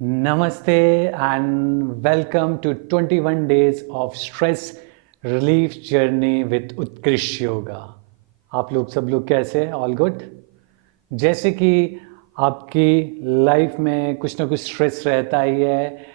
Namaste and welcome to 21 days of stress relief journey with उत्कृष्ट योगा। आप लोग सब लोग कैसे हैं? All good. जैसे कि आपकी लाइफ में कुछ ना कुछ स्ट्रेस रहता ही है,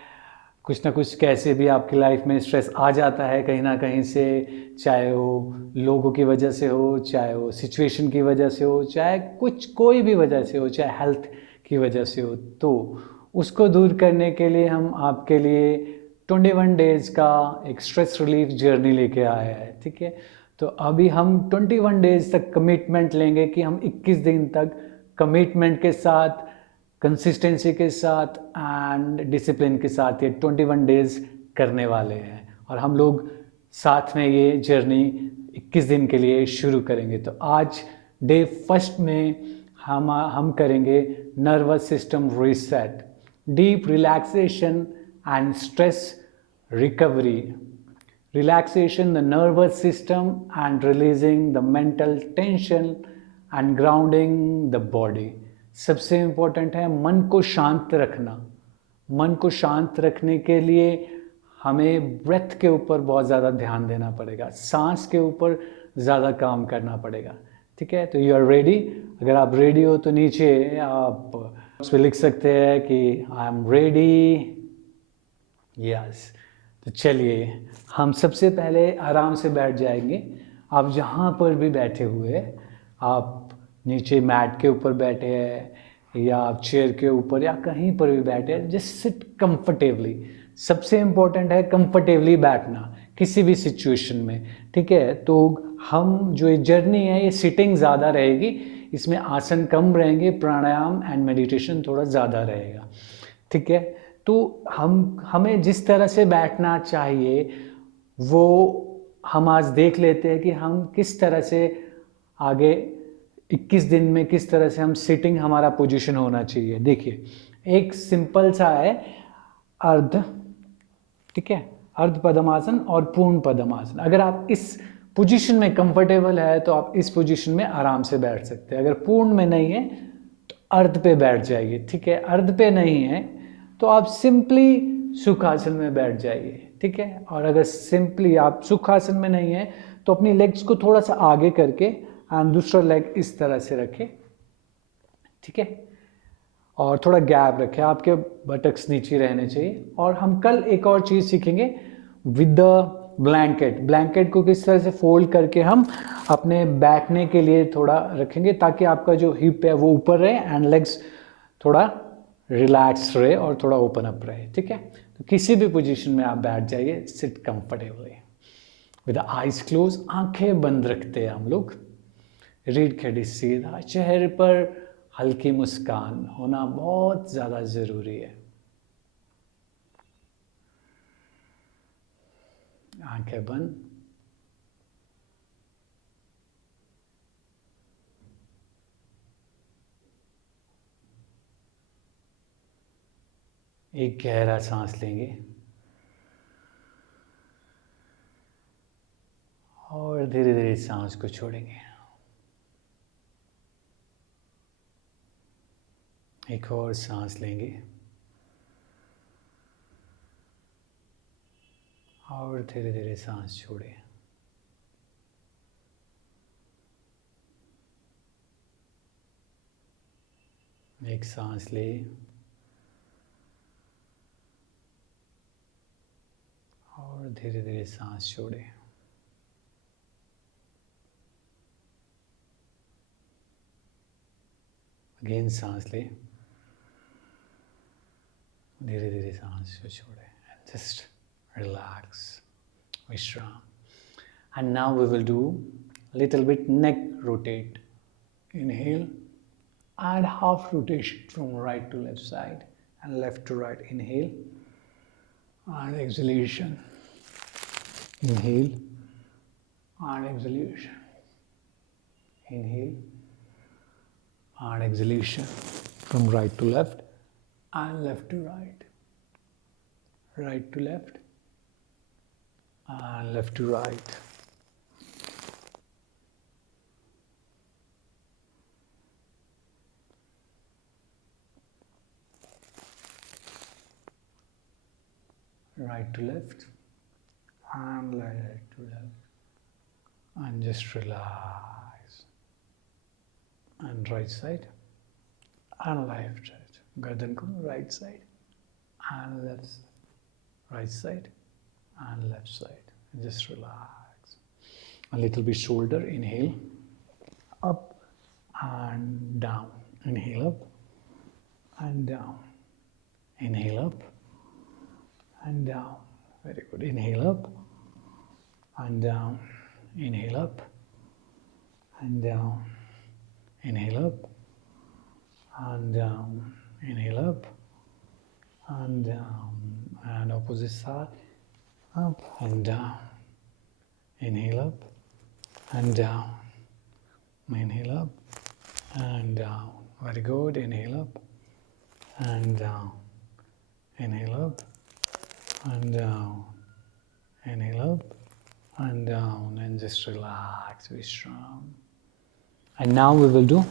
कुछ ना कुछ कैसे भी आपकी लाइफ में स्ट्रेस आ जाता है कहीं ना कहीं से, चाहे वो लोगों की वजह से हो, चाहे वो सिचुएशन की वजह से हो, चाहे कुछ कोई भी वजह से हो, चाहे हेल्थ की वजह से हो। तो उसको दूर करने के लिए हम आपके लिए 21 डेज का एक स्ट्रेस रिलीफ जर्नी लेके आए हैं। ठीक है, तो अभी हम 21 डेज तक कमिटमेंट लेंगे कि हम 21 दिन तक कमिटमेंट के साथ, कंसिस्टेंसी के साथ एंड डिसिप्लिन के साथ ये 21 डेज करने वाले हैं। और हम लोग साथ में ये जर्नी 21 दिन के लिए शुरू करेंगे। तो आज डे फर्स्ट में हम करेंगे nervous system reset, deep relaxation and stress recovery, relaxation the nervous system and releasing the mental tension and grounding the body। सबसे इम्पोर्टेंट है मन को शांत रखना। मन को शांत रखने के लिए हमें ब्रेथ के ऊपर बहुत ज़्यादा ध्यान देना पड़ेगा, सांस के ऊपर ज़्यादा काम करना पड़ेगा। ठीक है, तो यू आर रेडी? अगर आप रेडी हो तो नीचे आप उस पर लिख सकते हैं कि आई एम रेडी। यस, तो चलिए हम सबसे पहले आराम से बैठ जाएंगे। आप जहाँ पर भी बैठे हुए, आप नीचे मैट के ऊपर बैठे हैं या आप चेयर के ऊपर या कहीं पर भी बैठे हैं, जस्ट सिट कंफर्टेबली। सबसे इम्पोर्टेंट है कंफर्टेबली बैठना किसी भी सिचुएशन में। ठीक है, तो हम जो ये जर्नी है ये सिटिंग ज़्यादा रहेगी, इसमें आसन कम रहेंगे, प्राणायाम एंड मेडिटेशन थोड़ा ज़्यादा रहेगा। ठीक है, तो हमें जिस तरह से बैठना चाहिए वो हम आज देख लेते हैं कि हम किस तरह से आगे 21 दिन में किस तरह से हम सिटिंग हमारा पोजीशन होना चाहिए। देखिए, एक सिंपल सा है अर्ध, ठीक है, अर्ध पद्मासन और पूर्ण पद्मासन। अगर आप इस पोजीशन में कंफर्टेबल है तो आप इस पोजीशन में आराम से बैठ सकते हैं। अगर पूर्ण में नहीं है तो अर्ध पे बैठ जाइए। ठीक है, अर्ध पे नहीं है तो आप सिंपली सुखासन में बैठ जाइए। ठीक है, और अगर सिंपली आप सुखासन में नहीं है तो अपनी लेग्स को थोड़ा सा आगे करके एंड दूसरा लेग इस तरह से रखें। ठीक है, और थोड़ा गैप रखें, आपके बटक्स नीचे रहने चाहिए। और हम कल एक और चीज़ सीखेंगे विद द ब्लैंकेट। ब्लैंकेट को किस तरह से फोल्ड करके हम अपने बैठने के लिए थोड़ा रखेंगे ताकि आपका जो हिप है वो ऊपर रहे एंड लेग्स थोड़ा रिलैक्स रहे और थोड़ा ओपन अप रहे। ठीक है, तो किसी भी पोजीशन में आप बैठ जाइए, seat comfortably with eyes close. आंखें बंद रखते हैं हम लोग, रीढ़ खड़ी सीधा, चेहरे पर हल्की मुस्कान होना बहुत ज़्यादा ज़रूरी है। आंखें बंद। एक गहरा सांस लेंगे और धीरे धीरे सांस को छोड़ेंगे। एक और सांस लेंगे और धीरे धीरे सांस छोड़ें। एक सांस ले और धीरे धीरे सांस छोड़ें। अगेन सांस ले, धीरे धीरे सांस को छोड़ें। जस्ट रिलैक्स, विश्राम। And now we will do little bit neck rotate. Inhale, add half rotation from right to left side and left to right. Inhale and exhalation. Inhale and exhalation. Inhale and exhalation from right to left and left to right. Right to left and left to right. right to left, and right to left, and just relax. And right side and left side. गर्दन को right side and left side, right side and left side. Just relax. A little bit shoulder. Inhale, up and down. Inhale up and down. Inhale up and down. Very good. Inhale up and down. Inhale up and down. Inhale up and down. Inhale up and down. And opposite side. Up and down. Inhale up and down. Inhale up and down. Very good. Inhale up and down. Inhale up and down. Inhale up and down. And just relax. Vishram. And now we will do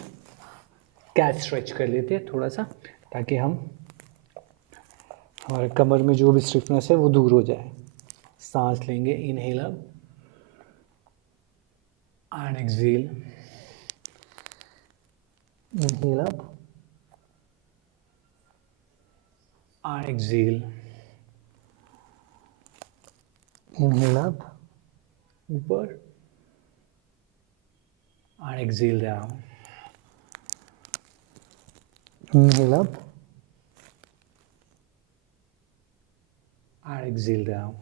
cat stretch कर लेते हैं थोड़ा सा, ताकि हम हमारे कमर में जो भी स्टिफनेस है वो दूर हो जाए. सांस लेंगे. Inhale up and exhale. Inhale up and exhale. Inhale up ऊपर and exhale down. Inhale up and exhale down.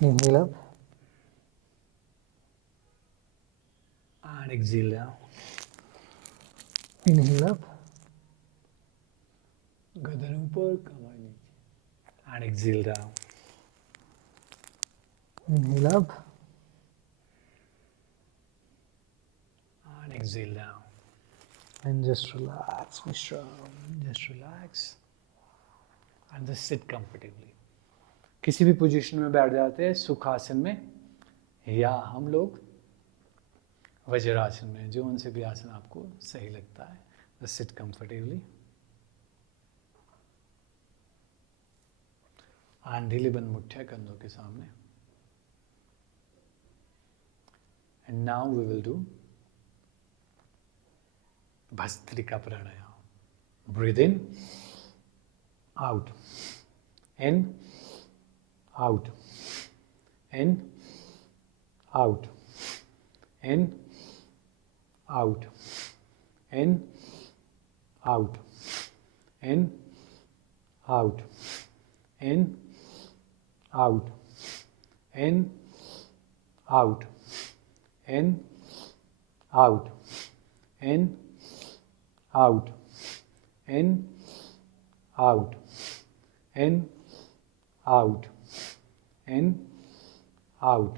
Inhale up and exhale down. Inhale up, गर्दन ऊपर, कमर नीचे, and exhale down. Inhale up and exhale down. And just relax, Vishram. Just relax and just sit comfortably. किसी भी position में बैठ जाते हैं, सुखासन में, या हम लोग वज्रासन में, जो उनसे भी आसन आपको सही लगता है. Just sit comfortably. and ढीली बंद मुट्ठियां कंधों के सामने. And now we will do Bhastrika Pranayama. Breathe in, out, in, out, in, out, in, out, in, out, in, out, in, out, in, out, in, out, in, out, in, out, in, out, in, out,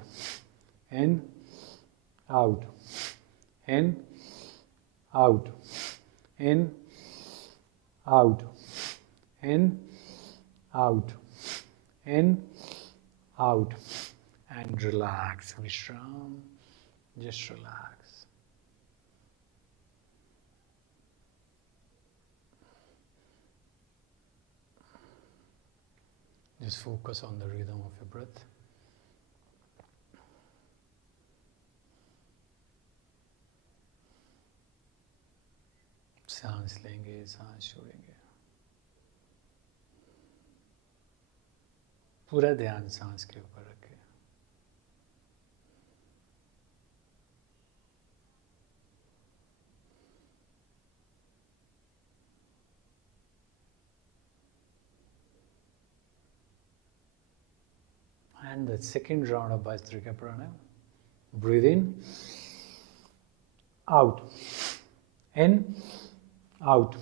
in, out, in, out, in, out, in, out, in, out, and relax. Vishram, just relax. Just focus on the rhythm of your breath. सांस लेंगे, सांस छोड़ेंगे. पूरा ध्यान सांस के ऊपर रखें. And the second round of Bhastrika Pranayama. Breathe in, out, in, out,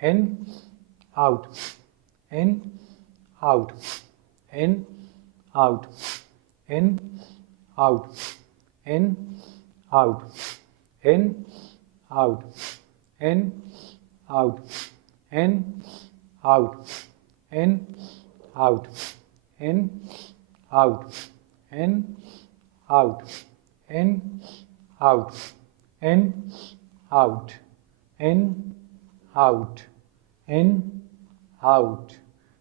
in, out, in, out, in, out, in, out, in, out, in, out, in, out, in, out, in, out, in, out, in, out, in, out, in, out, in, out, in, out,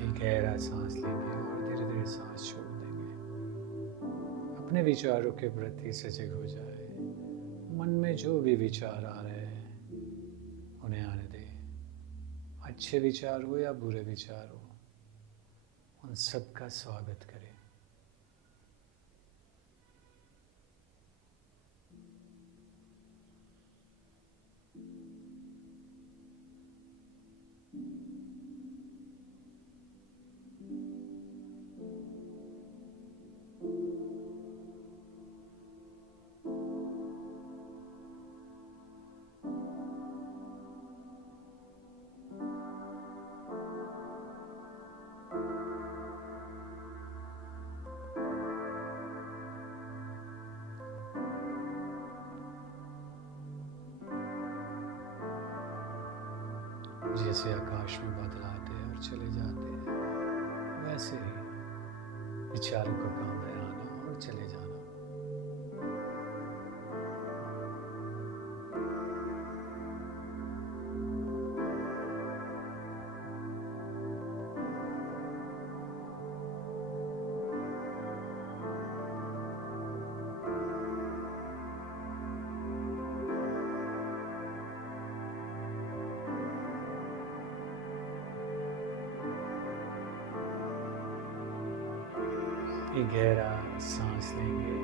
एक गहरा सांस लेंगे और धीरे धीरे सांस छोड़ देंगे। अपने विचारों के प्रति सजग हो जाए। मन में जो भी विचार आ रहे हैं उन्हें आने दें। अच्छे विचार हो या बुरे विचार हो, उन सब का स्वागत करें। जैसे आकाश में बादल आते हैं और चले जाते हैं, वैसे ही विचारों का काम है आना और चले जाना। एक गहरा सांस लेंगे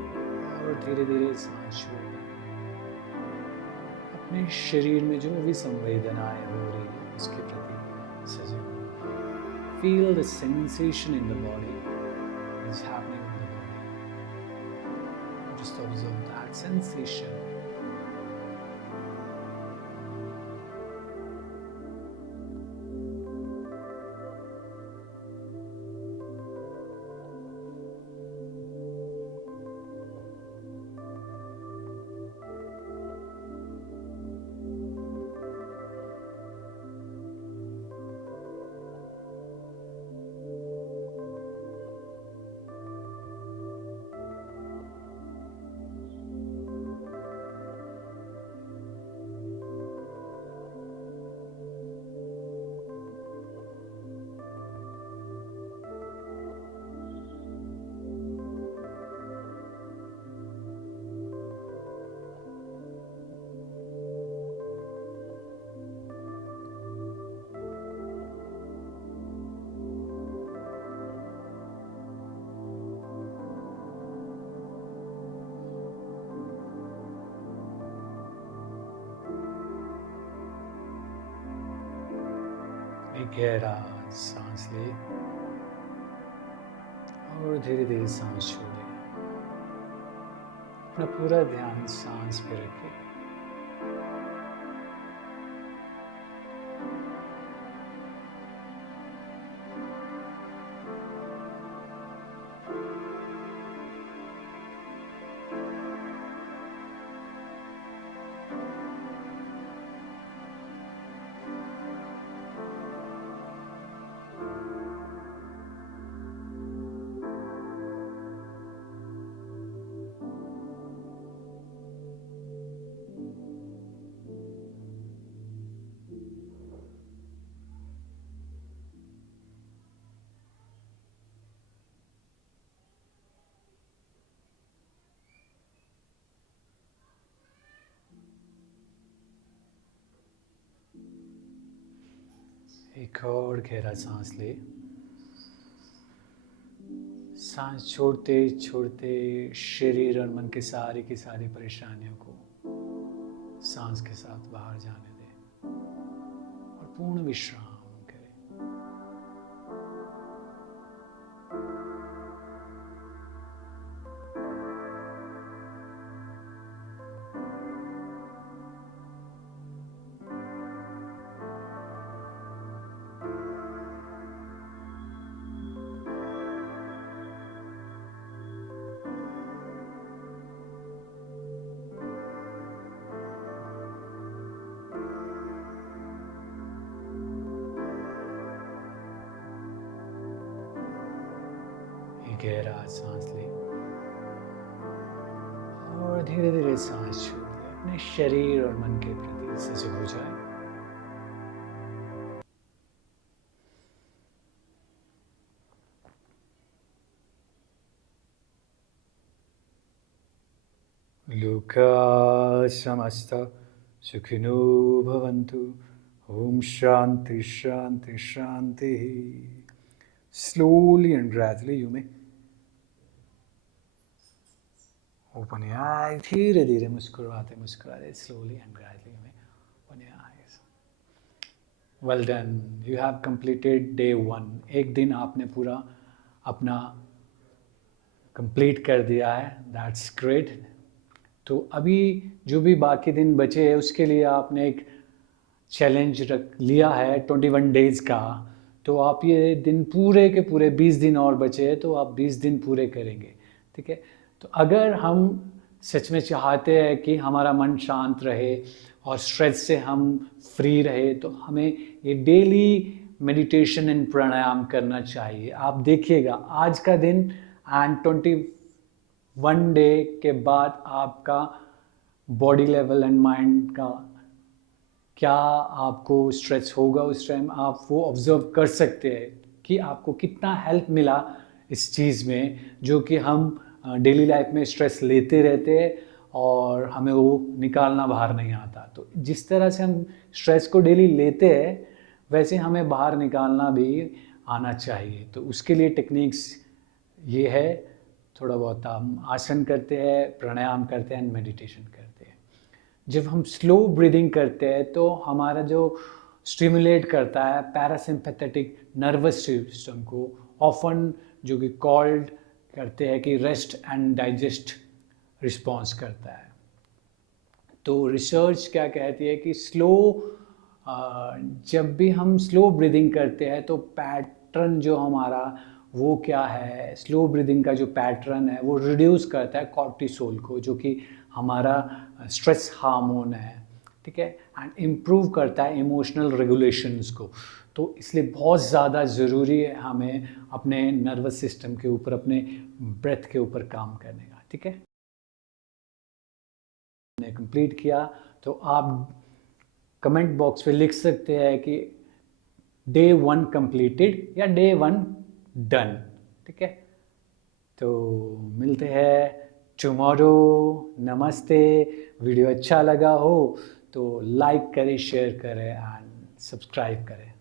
और धीरे धीरे सांस छोड़ देंगे। अपने शरीर में जो भी संवेदनाएं हो रही है उसके प्रति सजग हो। Feel the sensation in the body is happening in the body. Just observe that sensation. एक गहरा सांस ले और धीरे धीरे सांस छोड़े। अपना पूरा ध्यान सांस पे रखें। एक और गहरा सांस ले। सांस छोड़ते छोड़ते शरीर और मन के सारी की सारी परेशानियों को सांस के साथ बाहर जाने दें और पूर्ण विश्राम करें। गहरा सांस लें और धीरे धीरे सांस छोड़ दें। अपने शरीर और मन के प्रति सजग हो जाए। लोका समस्ता सुखिनो भवन्तु. Om Shanti Shanti Shanti. Slowly and gradually you may open your eyes. धीरे धीरे मुस्कुराते मुस्कुराते slowly and gradually you may open your eyes. Well done. You have completed day 1. एक दिन आपने पूरा अपना कंप्लीट कर दिया है. That's great. तो अभी जो भी बाकी दिन बचे हैं उसके लिए आपने एक चैलेंज रख लिया है 21 डेज़ का. तो आप ये दिन पूरे के पूरे 20 दिन और बचे हैं तो आप 20 दिन पूरे करेंगे. ठीक है. तो अगर हम सच में चाहते हैं कि हमारा मन शांत रहे और स्ट्रेस से हम फ्री रहे तो हमें ये डेली मेडिटेशन एंड प्राणायाम करना चाहिए. आप देखिएगा आज का दिन एंड 21 डे के बाद आपका बॉडी लेवल एंड माइंड का क्या आपको स्ट्रेस होगा उस टाइम आप वो ऑब्ज़र्व कर सकते हैं कि आपको कितना हेल्प मिला इस चीज़ में जो कि हम डेली लाइफ में स्ट्रेस लेते रहते हैं और हमें वो निकालना बाहर नहीं आता. तो जिस तरह से हम स्ट्रेस को डेली लेते हैं वैसे हमें बाहर निकालना भी आना चाहिए. तो उसके लिए टेक्निक्स ये है. थोड़ा बहुत हम आसन करते हैं, प्राणायाम करते हैं एंड मेडिटेशन करते हैं. जब हम स्लो ब्रीदिंग करते हैं तो हमारा जो स्टिमुलेट करता है पैरासिम्पैथेटिक नर्वस सिस्टम को ऑफन जो कि कॉल्ड करते हैं कि रेस्ट एंड डाइजेस्ट रिस्पॉन्स करता है. तो रिसर्च क्या कहती है कि जब भी हम स्लो ब्रीदिंग करते हैं तो पैटर्न जो हमारा वो क्या है स्लो ब्रीदिंग का जो पैटर्न है वो रिड्यूस करता है कॉर्टिसोल को जो कि हमारा स्ट्रेस हार्मोन है. ठीक है. एंड इम्प्रूव करता है इमोशनल रेगुलेशंस को. तो इसलिए बहुत ज़्यादा ज़रूरी है हमें अपने नर्वस सिस्टम के ऊपर अपने ब्रेथ के ऊपर काम करने का. ठीक है. मैंने कंप्लीट किया तो आप कमेंट बॉक्स में लिख सकते हैं कि डे 1 कंप्लीटेड या डे 1 डन. ठीक है. तो मिलते हैं टुमारो. नमस्ते. वीडियो अच्छा लगा हो तो लाइक करें, शेयर करें एंड सब्सक्राइब करें.